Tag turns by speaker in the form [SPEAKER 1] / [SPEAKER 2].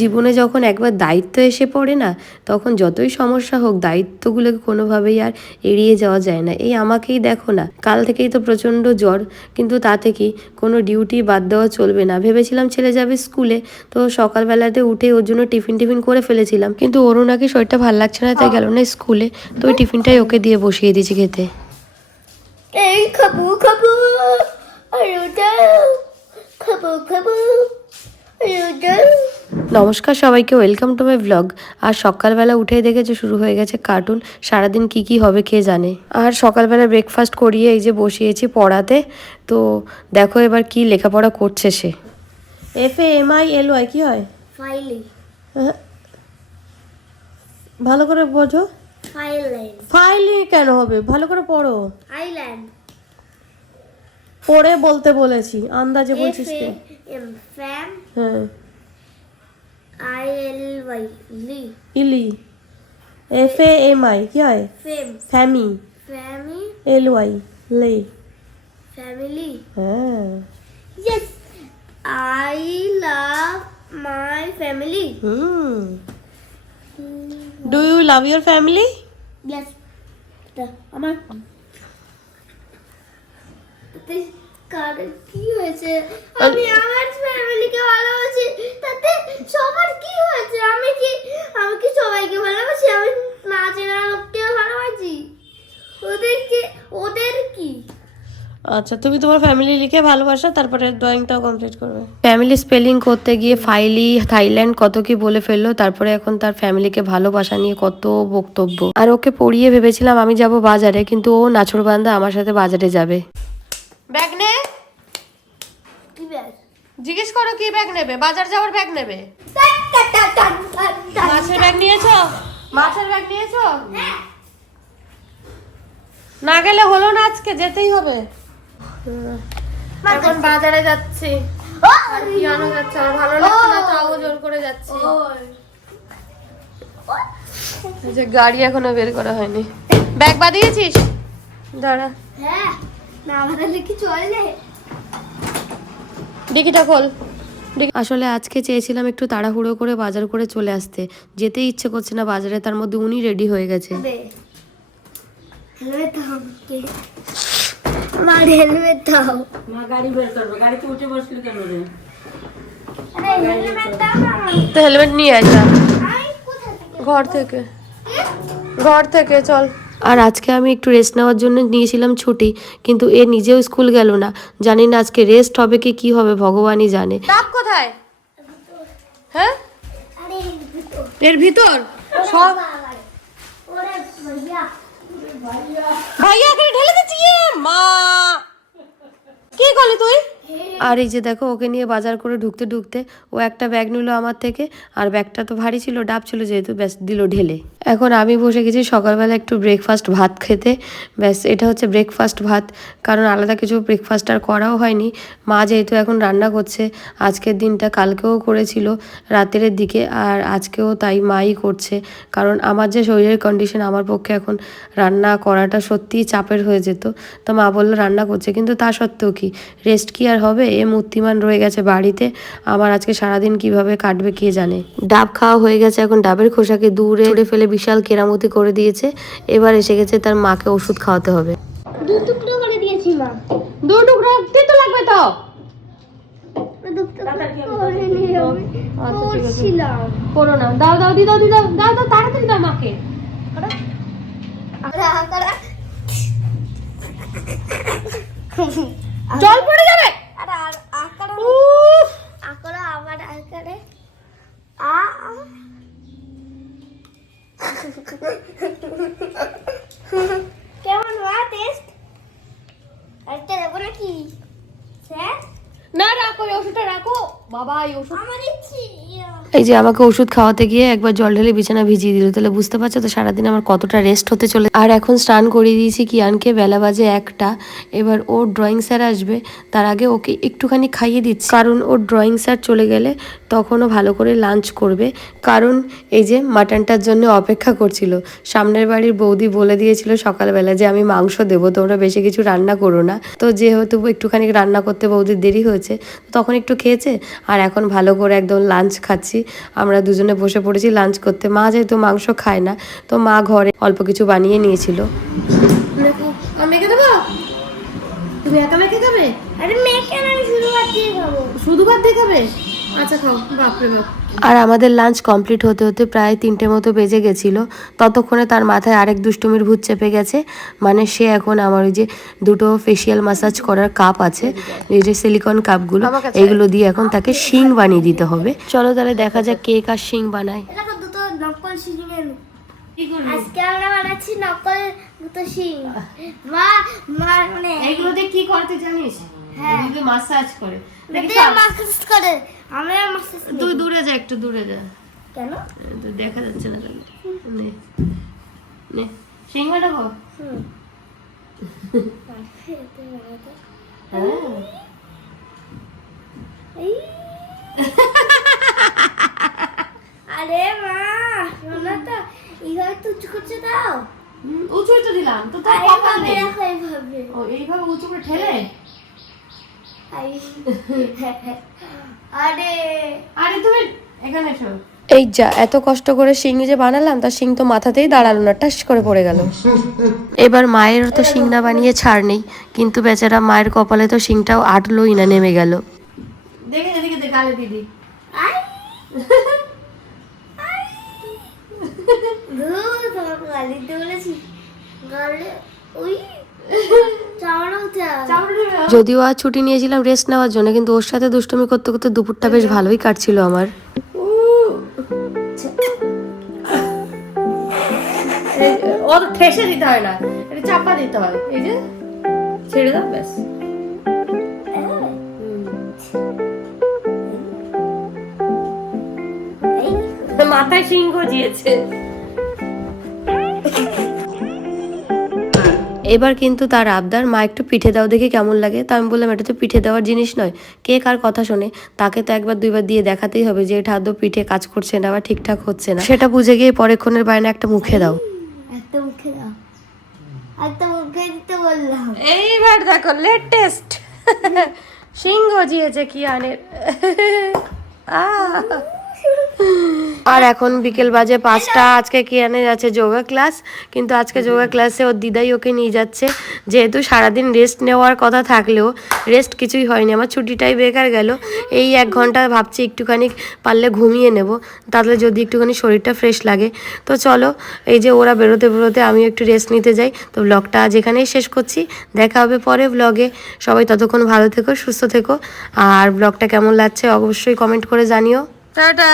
[SPEAKER 1] জীবনে যখন একবার দায়িত্ব এসে পড়ে না, তখন যতই সমস্যা হোক, দায়িত্বগুলোকে কোনোভাবেই আর এড়িয়ে যাওয়া যায় না। এই আমাকেই দেখো না। কাল থেকেই তো প্রচণ্ড জ্বর, কিন্তু তাতে কি কোনো ডিউটি বাদ দেওয়া চলবে না। ভেবেছিলাম ছেলে যাবে স্কুলে, তো সকালবেলাতে উঠে ওর জন্য টিফিন টিফিন করে ফেলেছিলাম। কিন্তু ওরও নাকি শরীরটা ভালো লাগছে না, তাই গেল না স্কুলে। তো ওই টিফিনটাই ওকে দিয়ে বসিয়ে দিয়েছি খেতে।
[SPEAKER 2] এই খাব খাব আর ওটা খাব খাব আর ওটা
[SPEAKER 1] নমস্কার সবাইকে ওয়েলকাম টু মাই ব্লগ আর সকালবেলা উঠেই দেখেছে শুরু হয়ে গেছে কার্টুন সারাদিন কি কি হবে কে জানে। আর সকালবেলা ব্রেকফাস্ট করিয়ে এই যে বসিয়েছি পড়াতে। তো দেখো এবার কি লেখাপড়া করছে সে। F A M I L Y কি হয়?
[SPEAKER 2] ফাইলি
[SPEAKER 1] হ্যাঁ। ভালো করে বোঝো। ফাইলি কেন হবে? ভালো করে পড়ো।
[SPEAKER 2] আইল্যান্ড
[SPEAKER 1] পড়ে বলতে বলেছি। আন্দাজে বলছিস
[SPEAKER 2] এ
[SPEAKER 1] কে
[SPEAKER 2] এম ফ্যাম
[SPEAKER 1] হ্যাঁ।
[SPEAKER 2] আই এল ওয়াই লি
[SPEAKER 1] ইলি এফ এ এম আই কি হয়
[SPEAKER 2] ফেম
[SPEAKER 1] ফ্যামি
[SPEAKER 2] ফ্যামি
[SPEAKER 1] এল ওয়াই লে
[SPEAKER 2] ফ্যামিলি
[SPEAKER 1] হ্যাঁ
[SPEAKER 2] yes I love my family
[SPEAKER 1] hmm do you love your family
[SPEAKER 2] yes আমার তাতে কার কি হয়েছে? আমি আমার ফ্যামিলিকে ভালোবাসি তাতে সবার কি হয়েছে? আমি কি আমি কি সবাইকে ভালোবাসি? আমি না চেনা লোককে ভালোবাসি? ওদেরকে ওদের কি?
[SPEAKER 1] আচ্ছা তুমি তোমার ফ্যামিলি লিখে ভালোবাসা তারপরে ড্রয়িংটাও কমপ্লিট করবে। ফ্যামিলি স্পেলিং করতে গিয়ে ফাইলি থাইল্যান্ড কত কি বলে ফেলল তারপরে এখন তার ফ্যামিলিকে ভালোবাসা নিয়ে কত বক্তব্য। আর ওকে পড়িয়ে ভেবেছিলাম আমি যাব বাজারে কিন্তু ও নাছরবান্ধা আমার সাথে বাজারে যাবে। ব্যাগ জিজ্ঞেস করো কি ব্যাগ নেবে? বাজার যাওয়ার ব্যাগ নেবে? মাছের ব্যাগ নিয়েছো? মাছের ব্যাগ নিয়েছো? না গেলে হলো না আজকে যেতেই হবে। এখন বাজারে যাচ্ছি। আর কি যাচ্ছে আমার ভালো লাগছে না তাও জোর করে যাচ্ছি। যে গাড়ি এখনও বের করা হয়নি। ব্যাগ বাদিয়েছিস? দাঁড়া।
[SPEAKER 2] হ্যাঁ। না আমাদের কি চলে
[SPEAKER 1] ডিকিটা খোল। আসলে আজকে চেয়েছিলাম একটু তাড়াহুড়ো করে বাজার করে চলে আসতে। যেতে ইচ্ছে করছে না বাজারে তার মধ্যে উনি রেডি হয়ে গেছে।
[SPEAKER 2] হেলমেট দাও আমাকে। আমার হেলমেট দাও।
[SPEAKER 3] মা গাড়ি বের করবে। গাড়িতে উঠে বসলি কেন রে?
[SPEAKER 2] আরে হেলমেট দাও না আমাকে।
[SPEAKER 1] তো হেলমেট নিয়ে
[SPEAKER 2] থেকে?
[SPEAKER 1] ঘর থেকে। ঘর থেকে চল। আর আজকে আমি একটু রেস্ট নেওয়ার জন্য নিয়েছিলাম ছুটি, কিন্তু এ নিজেও স্কুল গেল না। জানি না আজকে রেস্ট হবে কি কি হবে, ভগবানই জানে। কোথায়? হ্যাঁ? এর ভিতর? সব
[SPEAKER 2] ভাইয়া
[SPEAKER 1] করে ঢেলে দিচ্ছি মা! কি করলি তুই? আর এই যে দেখো, ওকে নিয়ে বাজার করে ঢুকতে ঢুকতে ও একটা ব্যাগ নিল আমার থেকে, আর ব্যাগটা তো ভারী ছিল, ডাব ছিল যেহেতু, ব্যাস দিল ঢেলে। এখন আমি বসে গেছি সকালবেলা একটু ব্রেকফাস্ট ভাত খেতে। ব্যাস, এটা হচ্ছে ব্রেকফাস্ট ভাত, কারণ আলাদা কিছু ব্রেকফাস্ট আর করাও হয়নি। মা যেহেতু এখন রান্না করছে, আজকের দিনটা কালকেও করেছিল রাতের দিকে, আর আজকেও তাই মাই করছে। কারণ আমার যে শরীরের কন্ডিশন আমার পক্ষে এখন রান্না করাটা সত্যিই চাপের হয়ে যেত। তো মা বলল, রান্না করছে, কিন্তু তা সত্ত্বেও কি? রেস্ট কি আর হবে? এ মূর্তিমান রয়ে গেছে বাড়িতে। আমার আজকে সারাদিন কীভাবে কাটবে কে জানে। ডাব খাওয়া হয়ে গেছে এখন ডাবের খোসাকে দূরে উড়ে ফেলে বিশাল কেরামতি করে দিয়েছে। এবার এসে গেছে তার মাকে ওষুধ খাওয়াতে হবে।
[SPEAKER 2] দু টুকরো করে দিয়েছি মা।
[SPEAKER 1] দু টুকরো তো লাগবে তো।
[SPEAKER 2] দু টুকরো করে নিয়ে আমি
[SPEAKER 1] আচ্ছা, ঠিক আছে।
[SPEAKER 2] করছিলাম।
[SPEAKER 1] করো না। দাও দাও দি দাও দি দাও দাও দাও তাড়াতাড়ি দাও মাকে। জল পড়ে যাবে
[SPEAKER 2] আরে আকারা আকারা আবার আকারে আ আ। কেমন মা টেস্ট একটা দেবো নাকি স্যার
[SPEAKER 1] না রাখো এই ওষুধটা রাখো বাবা এই ওষুধ এই যে আমাকে ওষুধ খাওয়াতে গিয়ে একবার জল ঢেলে বিছানা ভিজিয়ে দিল তাহলে বুঝতে পারছ তো সারাদিন আমার কতটা রেস্ট হতে চলে আর এখন স্নান করিয়ে দিয়েছি কিয়ানকে বেলা বাজে একটা এবার ওর ড্রয়িং স্যার আসবে তার আগে ওকে একটুখানি খাইয়ে দিচ্ছি। কারণ ওর ড্রয়িং স্যার চলে গেলে তখনও ভালো করে লাঞ্চ করবে কারণ এই যে মাটনটার জন্য অপেক্ষা করছিল। সামনের বাড়ির বৌদি বলে দিয়েছিল সকালবেলা যে আমি মাংস দেবো তোমরা বেশি কিছু রান্না করো না। তো যেহেতু একটুখানি রান্না করতে বৌদির দেরি হয়েছে তখন একটু খেয়েছে আর এখন ভালো করে একদম লাঞ্চ খাচ্ছি। আমরা দুজনে বসে পড়েছি লাঞ্চ করতে। মা যেহেতু মাংস খায় না তো মা ঘরে অল্প কিছু বানিয়ে নিয়েছিল। তুমি একা মেখে খাবে
[SPEAKER 2] আরে মেখে না, আমি শুধু ভাত দিয়ে খাব।
[SPEAKER 1] শুধু ভাত দিয়ে খাবে? আচ্ছা আর আমাদের লাঞ্চ কমপ্লিট হতে হতে প্রায় তিনটে মতো বেজে গেছিল। ততক্ষণে তার মাথায় আরেক দুষ্টুমির ভূত চেপে গেছে। মানে সে এখন আমার ওই যে দুটো ফেসিয়াল মাসাজ করার কাপ আছে এই যে সিলিকন কাপগুলো এগুলো দিয়ে এখন তাকে শিং বানিয়ে দিতে হবে। চলো তাহলে দেখা যাক কেক আর শিং বানায়।
[SPEAKER 2] আজকে আমরা বানাচ্ছি নকল দুটো শিং। মা মানে
[SPEAKER 1] এইগুলো দিয়ে কি করতে জানিস?
[SPEAKER 2] হ্যাঁ।
[SPEAKER 1] মাসাজ করে।
[SPEAKER 2] এটা মাসাজ করে। আমরা মাসাজ
[SPEAKER 1] তুই দূরে যা একটু দূরে যা।
[SPEAKER 2] কেন?
[SPEAKER 1] তো দেখা যাচ্ছে না তাহলে নে। নে। বানাবো
[SPEAKER 2] হুম।
[SPEAKER 1] হ্যাঁ।
[SPEAKER 2] আরে মা শোনো তো এইভাবে তো উঁচু করছে দাও
[SPEAKER 1] উঁচুই তো দিলাম। তো কথা
[SPEAKER 2] এইভাবে এইভাবে
[SPEAKER 1] উঁচু করে ঠেলে।
[SPEAKER 2] আরে।
[SPEAKER 1] আরে তুমি এখানে এসো। এই যা এত কষ্ট করে শিং যে বানালাম তার শিং তো মাথাতেই দাঁড়াল না টাস করে পড়ে গেল। এবার মায়ের তো শিং না বানিয়ে ছাড় নেই কিন্তু বেচারা মায়ের কপালে তো শিংটাও আটলোই না নেমে গেল। দেখে গালে দিদি
[SPEAKER 2] গালি ওই।
[SPEAKER 1] যদিও আজ ছুটি নিয়েছিলাম রেস্ট নেওয়ার জন্য কিন্তু ওর সাথে দুষ্টুমি করতে করতে দুপুরটা বেশ ভালোই কাটছিল আমার। ও তো ঠেসে দিতে হয় না এটা চাপা দিতে হয়। এই যে ছেড়ে দাও ব্যাস। মাথায় সিংহ জিয়েছে এবার কিন্তু তার আবদার মা একটু পিঠে দাও দেখে কেমন লাগে। তা আমি বললাম এটা তো পিঠে দেওয়ার জিনিস নয়। কে কার কথা শোনে তাকে তো একবার দুইবার দিয়ে দেখাতেই হবে যে এটা আদৌ পিঠে কাজ করছে না বা ঠিকঠাক হচ্ছে না। সেটা বুঝে গিয়ে পরেক্ষণের বায়না একটা মুখে দাও।
[SPEAKER 2] একটা মুখে দাও। একটা মুখে দিতে বললাম।
[SPEAKER 1] এইবার দেখো লেটেস্ট সিংহ জিয়েছে কি আনের? আর এখন বিকেল বাজে পাঁচটা। আজকে কিয়ানের আছে যোগা ক্লাস? কিন্তু আজকে যোগা ক্লাসে ওর দিদাই ওকে নিয়ে যাচ্ছে। যেহেতু সারাদিন রেস্ট নেওয়ার কথা থাকলেও রেস্ট কিছুই হয়নি। আমার ছুটিটাই বেকার গেল। এই এক ঘণ্টা ভাবছি একটুখানি পারলে ঘুমিয়ে নেব। তাহলে যদি একটুখানি শরীরটা ফ্রেশ লাগে। তো চলো, এই যে ওরা বেরোতে বেরোতে আমিও একটু রেস্ট নিতে যাই। তো ব্লগটা আজ এখানেই শেষ করছি। দেখা হবে পরে ব্লগে সবাই ততক্ষণ ভালো থেকো, সুস্থ থেকো। আর ব্লগটা কেমন লাগছে অবশ্যই কমেন্ট করে জানিও। টাটা।